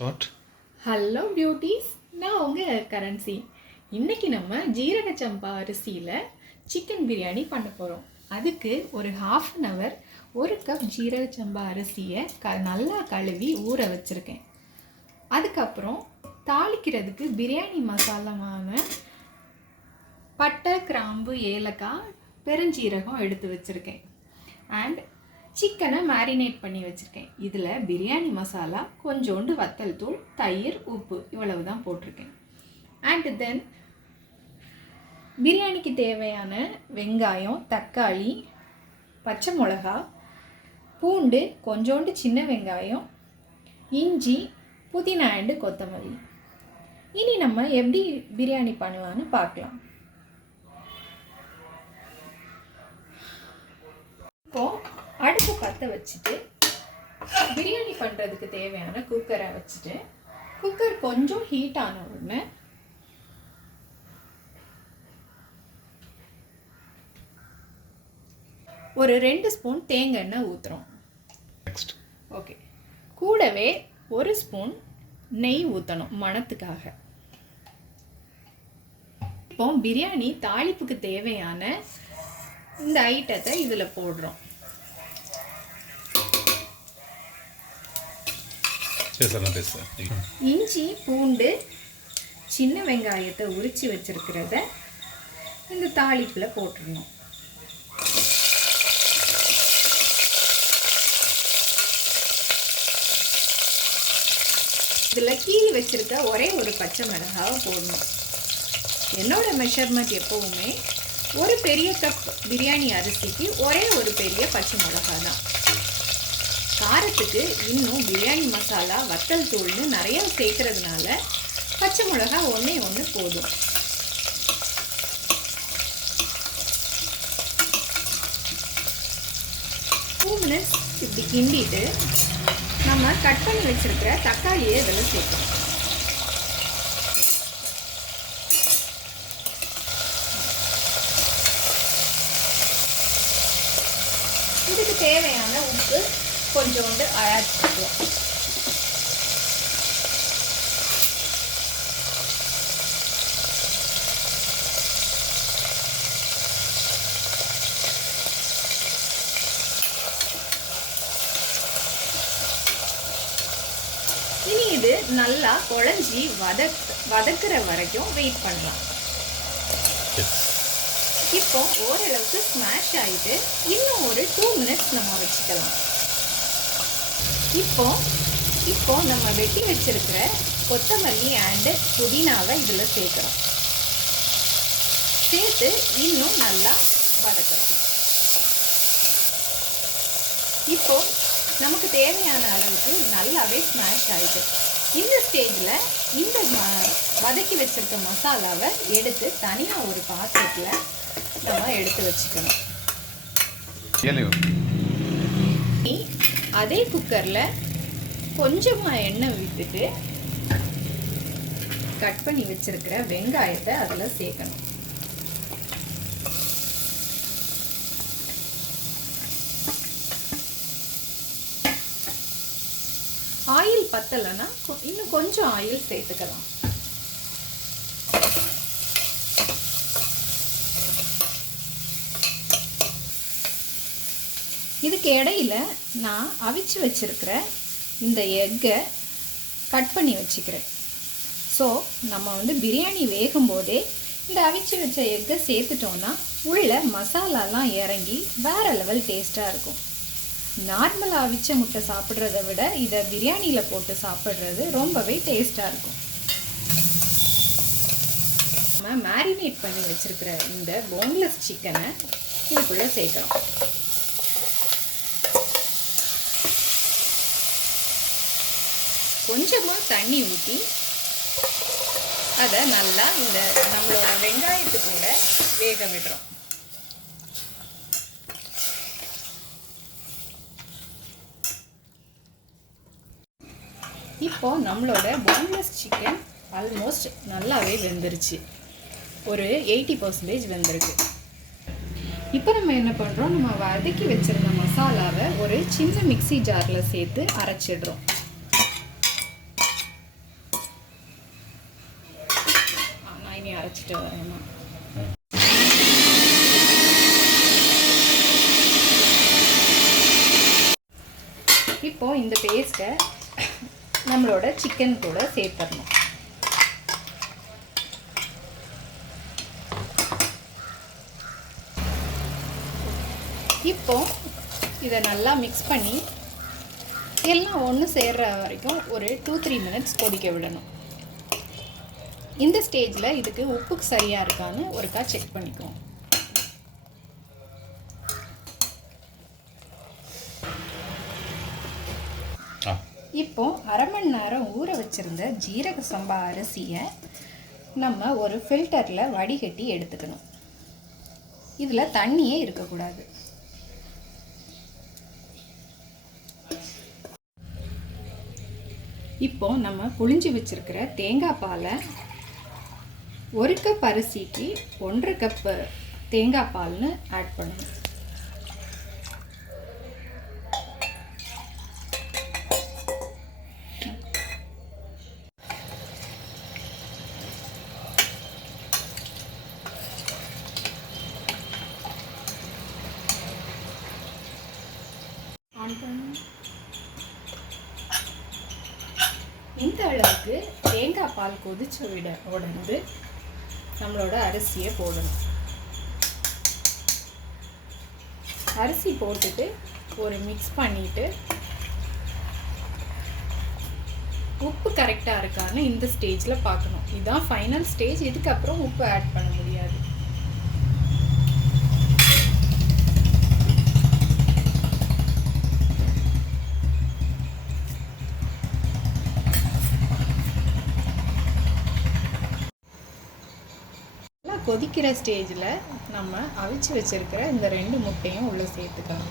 Start hello beauties நான் உங்கள் currency. இன்னைக்கு நம்ம ஜீரக சம்பா அரிசியில் சிக்கன் பிரியாணி பண்ண போகிறோம் அதுக்கு ஒரு ஹாஃப் அன் ஹவர் ஒரு கப் ஜீரக சம்பா அரிசியை க நல்லா கழுவி ஊற வச்சுருக்கேன். அதுக்கப்புறம் தாளிக்கிறதுக்கு பிரியாணி மசாலாவான பட்டை கிராம்பு ஏலக்காய் பெருஞ்சீரகம் எடுத்து வச்சுருக்கேன். அண்ட் சிக்கனை மேரினேட் பண்ணி வச்சுருக்கேன். இதில் பிரியாணி மசாலா கொஞ்சோண்டு வத்தல் தூள் தயிர் உப்பு இவ்வளவு தான் போட்டிருக்கேன். அண்ட் தென் பிரியாணிக்கு தேவையான வெங்காயம் தக்காளி பச்சை மிளகா பூண்டு கொஞ்சோண்டு சின்ன வெங்காயம் இஞ்சி புதினா அண்டு கொத்தமல்லி. இனி நம்ம எப்படி பிரியாணி பண்ணலான்னு பார்க்கலாம். இப்போது அடுப்பு பற்ற வச்சுட்டு பிரியாணி பண்ணுறதுக்கு தேவையான குக்கரை வச்சுட்டு குக்கர் கொஞ்சம் ஹீட் ஆன உடனே ஒரு ரெண்டு ஸ்பூன் தேங்காய் எண்ணெய் ஊற்றுறோம் நெக்ஸ்ட் ஓகே கூடவே ஒரு ஸ்பூன் நெய் ஊற்றணும் மணத்துக்காக. இப்போ பிரியாணி தாளிப்புக்கு தேவையான இந்த ஐட்டத்தை இதில் போடுறோம். சரி பேசுகிறேன் இஞ்சி பூண்டு சின்ன வெங்காயத்தை உரித்து வச்சிருக்கிறத இந்த தாளிப்பில் போட்டுடணும். இதில் கீழி வச்சிருக்க ஒரே ஒரு பச்சை மிளகாவை போடணும். என்னோட மெஷர்மெண்ட் எப்போவுமே ஒரு பெரிய கப் பிரியாணி அரிசிக்கு ஒரே ஒரு பெரிய பச்சை மிளகா தான் காரத்துக்கு இன்னும் பிரியாணி மசாலா வத்தல் தூள்னு நிறையா சேர்க்கறதுனால பச்சை மிளகா ஒன்றே ஒன்று போதும். டூ மினிட்ஸ் இப்படி கிண்டிட்டு நம்ம கட் பண்ணி வச்சுருக்கிற தக்காளியை இதில் சேர்க்கணும் இதுக்கு தேவையான உப்பு கொஞ்சோண்டு பண்ணிக்கலாம் இனி இது நல்லா குழஞ்சி வதக் வதக்குற வரைக்கும் வெயிட் பண்ணலாம். இப்போ ஓரளவுக்கு ஸ்மாஷ் ஆயிட்டு இன்னும் ஒரு டூ மினிட்ஸ் நம்ம வச்சுக்கலாம். இப்போ இப்போ நம்ம வெட்டி வச்சிருக்கிற கொத்தமல்லி அண்டு புதினாவை இதில் சேர்க்குறோம். சேர்த்து இன்னும் நல்லா வதக்குறோம். இப்போ நமக்கு தேவையான அளவுக்கு நல்லாவே ஸ்மாஷ் ஆயிட்டு இந்த ஸ்டேஜில் இந்த வதக்கி வச்சிருக்க மசாலாவை எடுத்து தனியாக ஒரு பாத்திரத்தில் நம்ம எடுத்து வச்சுக்கணும். அதே குக்கரில் கொஞ்சமாக எண்ணெய் விட்டுட்டு கட் பண்ணி வச்சிருக்கிற வெங்காயத்தை அதில் சேர்க்கணும். ஆயில் பத்தலைன்னா இன்னும் கொஞ்சம் ஆயில் சேர்த்துக்கலாம். இதுக்கு இடையில நான் அவிச்சு வச்சிருக்கிற இந்த எக்கை கட் பண்ணி வச்சுக்கிறேன். ஸோ நம்ம வந்து பிரியாணி வேகும் போதே இந்த அவிச்சு வச்ச எக்கை சேர்த்துட்டோன்னா உள்ளே மசாலாலாம் இறங்கி வேற லெவல் டேஸ்ட்டாக இருக்கும். நார்மலாக அவிச்ச முட்டை சாப்பிட்றத விட இதை பிரியாணியில் போட்டு சாப்பிட்றது ரொம்பவே டேஸ்ட்டாக இருக்கும். நம்ம மேரினேட் பண்ணி வச்சுருக்கிற இந்த போன்லெஸ் சிக்கனை இதுக்குள்ளே சேர்க்குறோம். கொஞ்சமாக தண்ணி ஊற்றி அதை நல்லா இந்த நம்மளோட வெங்காயத்து கூட வேக விடுறோம். இப்போ நம்மளோட போன்லெஸ் சிக்கன் ஆல்மோஸ்ட் நல்லாவே வெந்துருச்சு. ஒரு எயிட்டி பர்சன்டேஜ் வெந்திருக்கு. இப்போ நம்ம என்ன பண்ணுறோம் நம்ம வதக்கி வச்சிருந்த மசாலாவை ஒரு சின்ன மிக்ஸி ஜாரில் சேர்த்து அரைச்சிடுறோம். அரைச்சிட்டு வரேன் இப்போ இந்த பேஸ்ட்டை நம்மளோட சிக்கன் கூட சேர்த்துடணும் இப்போ இதை நல்லா மிக்ஸ் பண்ணி எல்லாம் ஒன்று சேர்ற வரைக்கும் ஒரு டூ த்ரீ மினிட்ஸ் கொதிக்க விடணும். இந்த ஸ்டேஜில் இதுக்கு உப்பு சரியாக இருக்கான்னு ஒருக்கா செக் பண்ணிக்குவோம். இப்போ அரை மணி நேரம் ஊற வச்சிருந்த ஜீரக சம்பா அரிசியை நம்ம ஒரு ஃபில்டரில் வடிகட்டி எடுத்துக்கணும். இதில் தண்ணியே இருக்கக்கூடாது. இப்போ நம்ம புழிஞ்சு வச்சிருக்கிற தேங்காய் பாலை ஒரு கப் அரிசிக்கு ஒன்றரை கப்பு தேங்காய் பால்னு ஆட் பண்ணணும் இந்த அளவுக்கு தேங்காய் பால் கொதிச்ச விட உடனே நம்மளோட அரிசியை போடணும். அரிசி போட்டுட்டு ஒரு மிக்ஸ் பண்ணிட்டு உப்பு கரெக்டாக இருக்கான்னு இந்த ஸ்டேஜில் பார்க்கணும். இதுதான் ஃபைனல் ஸ்டேஜ் இதுக்கப்புறம் உப்பு ஆட் பண்ண முடியும் நல்லா கொதிக்கிற ஸ்டேஜில் நம்ம அவிச்சு வச்சிருக்கிற இந்த ரெண்டு முட்டையும் உள்ளே சேர்த்துக்கலாம்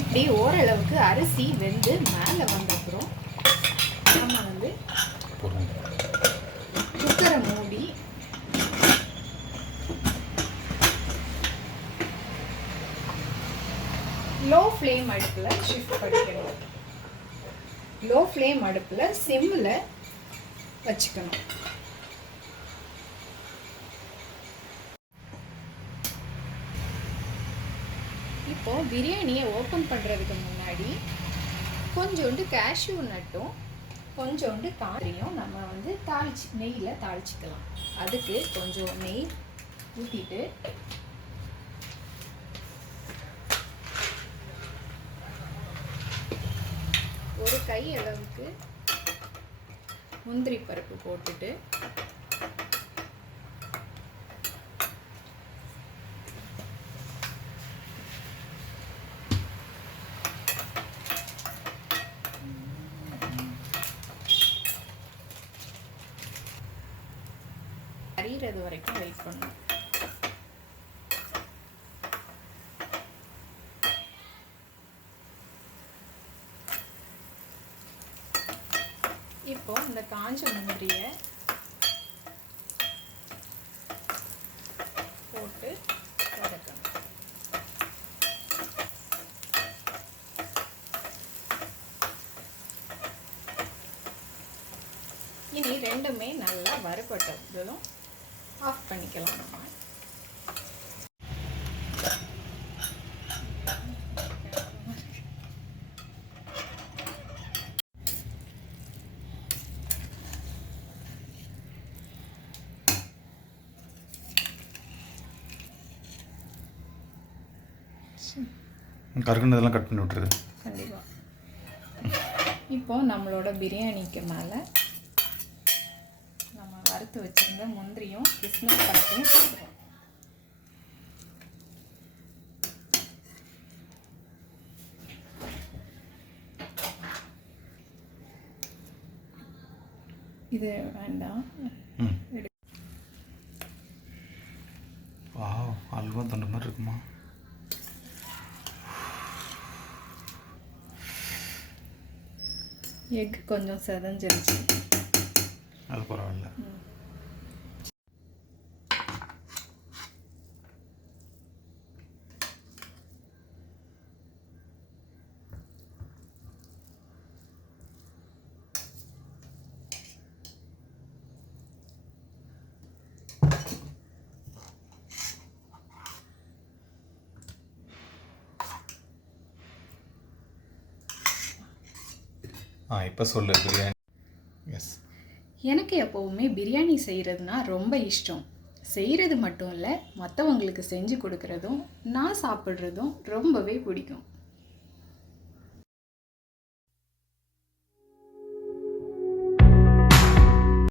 இப்படி ஓரளவுக்கு அரிசி வெந்து மேலே வந்தப்புறம் நம்ம வந்து குக்கரை மூடி லோ ஃப்ளேம் அடுப்பில் ஷிஃப்ட் பண்ணிக்கணும். லோ ஃப்ளேம் அடுப்பில் சிம்மில் வச்சுக்கணும். அப்போது பிரியாணியை ஓப்பன் பண்ணுறதுக்கு முன்னாடி கொஞ்சோண்டு கேஷ்யூ நட்டும் கொஞ்சோண்டு காரியும் நம்ம வந்து தாளிச்சு நெய்யில் தாளிச்சிக்கலாம். அதுக்கு கொஞ்சம் நெய் ஊற்றிட்டு ஒரு கை அளவுக்கு முந்திரி பருப்பு போட்டுட்டு அறியறது வரைக்கும் வெயிட் பண்ணணும் இப்போ இந்த காஞ்ச முந்திரியை போட்டு வதக்கணும். இனி ரெண்டுமே நல்லா வறுபட்டதும் ஆஃப் பண்ணிக்கலாம் நம்ம கருகுனதெல்லாம் கட் பண்ணி விட்டுருது கண்டிப்பாக இப்போ நம்மளோட பிரியாணிக்கு மேலே வறுத்து வச்சிருந்த முந்திரியும் கிஸ்மிஸ் பழத்தையும் போடுறோம் இது வேண்டாம். வா அல்வா தொண்டை மாதிரி இருக்குமா? எக் கொஞ்சம் செதஞ்சிருச்சு. அது பரவாயில்ல. ஆ இப்போ சொல்லு பிரியாணி. எஸ் எனக்கு எப்போவுமே பிரியாணி செய்கிறதுனா ரொம்ப இஷ்டம். செய்கிறது மட்டும் இல்லை மற்றவங்களுக்கு செஞ்சு கொடுக்குறதும் நான் சாப்பிட்றதும் ரொம்பவே பிடிக்கும்.